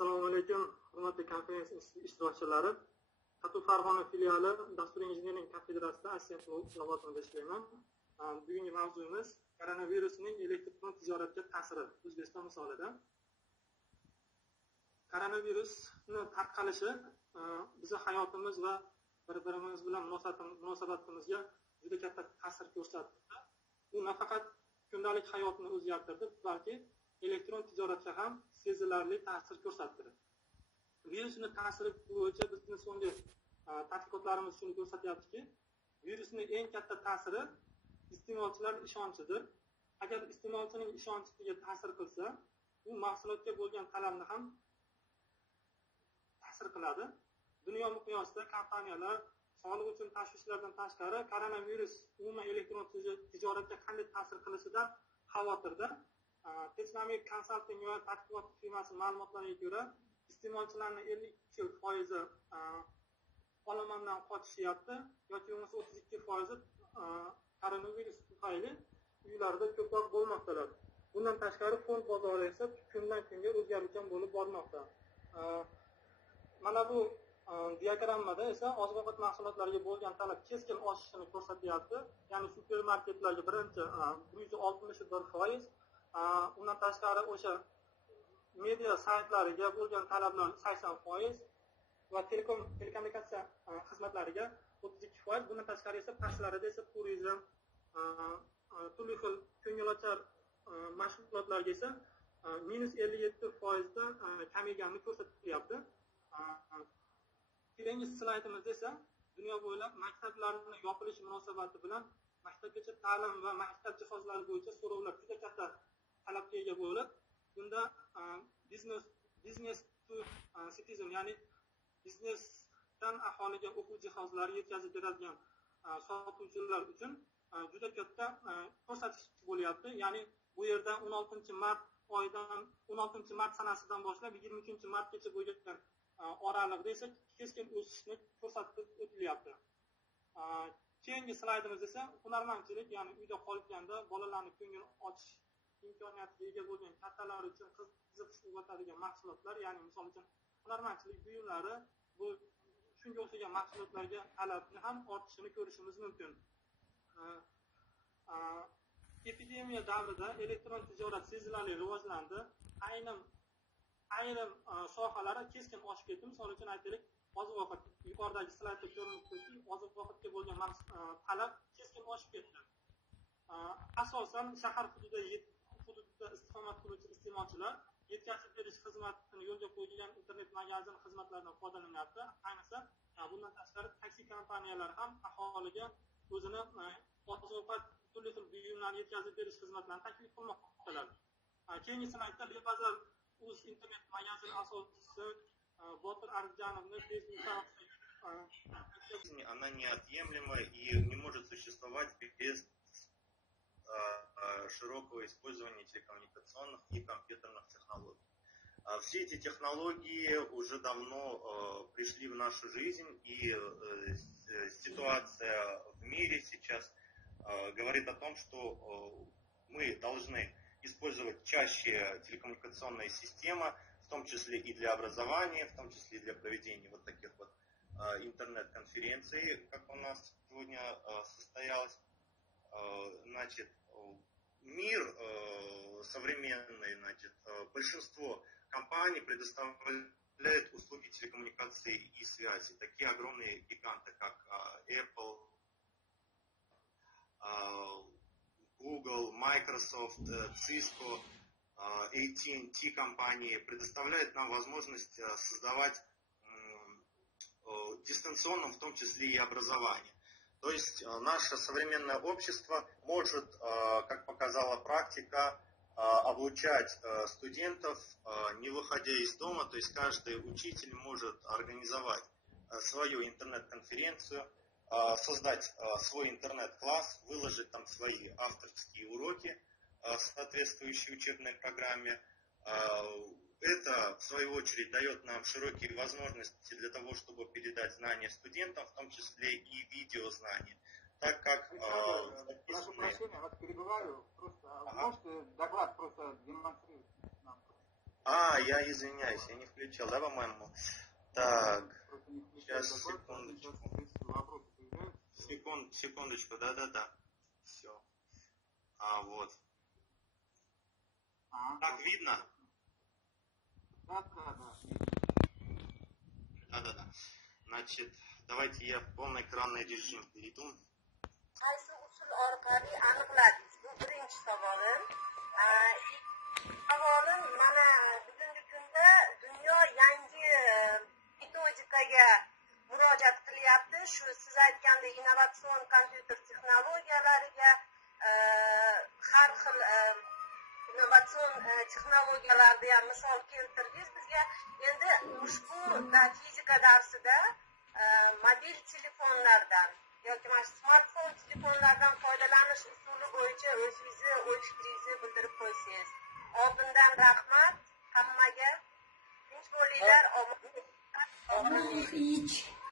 Assalomu alaykum, hurmatli konferensiya ishtirokchilari. Qatu Farg'ona filiali dastur injiniring kafedrasida assistent lavozimida ishlayman. Bugungi mavzuyimiz koronavirusning elektron tijoratga ta'siri O'zbekiston misolida. Koronavirusning tarqalishi bizning hayotimiz va bir-birimiz bilan munosabatimizga juda katta ta'sir ko'rsatdi. Bu nafaqat kundalik hayotni o'zgartirdi, balki elektron tijoratga ham sezilarli ta'sir ko'rsatdi. Virusning ta'siri bo'yicha bizning so'nggi tadqiqotlarimiz shuni ko'rsatyaptiki, virusning eng katta ta'siri iste'molchilar ishonchidir. Agar iste'molchining ishonchiga ta'sir qilsa, bu mahsulotga bo'lgan talabni ham ta'sir qiladi. Dunyo miqyosida kompaniyalar sog'liq uchun tashvishlardan tashqari koronavirus umuman elektron tijoratga qanday ta'sir qilishidan xavotirda. Technomic Consulting va tadqiqot firmasi ma'lumotlariga ko'ra, iste'molchilarning 52% olomondan qochishyapti yoki bo'lmasa 32% koronavirus tufayli uylarida ko'proq bo'lmoqdalar. Bundan tashqari fond bozori esa kundan kunga o'zgaruvchan bo'lib bormoqda. Mana bu diagrammada esa oziq-ovqat mahsulotlariga bo'lgan talab keskin oshishini ko'rsatyapti. Ya'ni supermarketlarga birinchi 161%, undan tashqari o'sha media saytlariga bo'lgan talablar 80% va telekommunikatsiya xizmatlariga 32%. Bundan tashqari esa pastlarida esa turizm, turli xil ko'ngilochar mashg'ulotlarga esa -57% dan kamayganini ko'rsatyapti. Keyingi slaydimizda esa dunyo bo'ylab maktablarning yopilishi munosabati bilan maktabgacha ta'lim va maktab jihozlari bo'yicha so'rovlar juda katta talabga ega bo'lib, bunda business to citizen, ya'ni biznesdan aholiga o'quv jihozlari yetkazib beradigan sotuvchilar uchun juda katta ko'rsatkich bo'lyapti. Ya'ni bu yerda 16 mart sanasidan boshlab 23-martgacha bo'lgan oralig'ida esa keskin o'sishni ko'rsatib o'tilyapti. Keyingi slaydimiz esa hunarmandchilik, ya'ni uyda qolganda bolalarning ko'nglini ochish imkoniyatiga ega bo'lgan kattalar uchun qiziqish uyg'otadigan mahsulotlar, ya'ni misol uchun hunarmandchilik buyumlari, bu shunga o'xshagan mahsulotlarga talabni ham ortishini ko'rishimiz mumkin. Epidemiya davrida elektron tijorat sezilarli rivojlandi. Ayrim sohalari keskin oshib ketdi. Misol uchun aytaylik, oziq-ovqat, yuqoridagi slaydda ko'rinib turibdi, oziq-ovqatga bo'lgan talab keskin oshib ketdi. Asosan shahar hududida istiqomat qiluvchi iste'molchilar yetkazib berish xizmatini yo'lga qo'ygan internet magazin xizmatlaridan foydalanyapti. Ayniqsa, bundan tashqari taksi kompaniyalari ham aholiga o'zini oziq-ovqat, turli xil buyumlarni yetkazib berish xizmatlarini taklif qilmoqdalar. Keyingi slaydda Bebazar uz internet magazin asoschisi Botir Arjanovni Facebook'da она неотъемлема и не может существовать без широкого использования телекоммуникационных и компьютерных технологий. Все эти технологии уже давно пришли в нашу жизнь, и ситуация в мире сейчас говорит о том, что мы должны использовать чаще телекоммуникационные системы, в том числе и для образования, в том числе и для проведения вот таких вот интернет-конференций, как у нас сегодня состоялось. Значит, мир современный, значит, большинство компаний предоставляет услуги телекоммуникации и связи. Такие огромные гиганты, как Apple, Google, Microsoft, Cisco, AT&T компании предоставляют нам возможность создавать дистанционно, в том числе и образование. То есть наше современное общество может, как показала практика, обучать студентов, не выходя из дома. То есть каждый учитель может организовать свою интернет-конференцию, создать свой интернет-класс, выложить там свои авторские уроки в соответствующей учебной программе. Это, в свою очередь, дает нам широкие возможности для того, чтобы передать знания студентам, в том числе и видеознания. Так как... Прошу прощения, вас перебиваю. Можете доклад просто демонстрировать нам? Я извиняюсь, я не включил, да, по-моему? Так, сейчас, секундочку. Секундочку, да. Все. Вот. Так, видно? Да. Значит, давайте я в полный экранный режим перейду. Qaysi usul orqali aniqladingiz? Bu birinchi savolim. Savolim mana bugungi kunda dunyo yangi metodikaga murojaat qilyapti. Shu siz aytgandek innovatsion kompyuter texnologiyalariga har xil innovatsion texnologiyalarni ham misol keltirdingiz bizga. Endi ushbu fizika darsida mobil telefonlardan yoki mana smartfon telefonlardan foydalanish usuli bo'yicha o'zingizni o'z fikringizni bildirib qo'ysangiz. Oldindan rahmat hammaga. Tinch bo'linglar.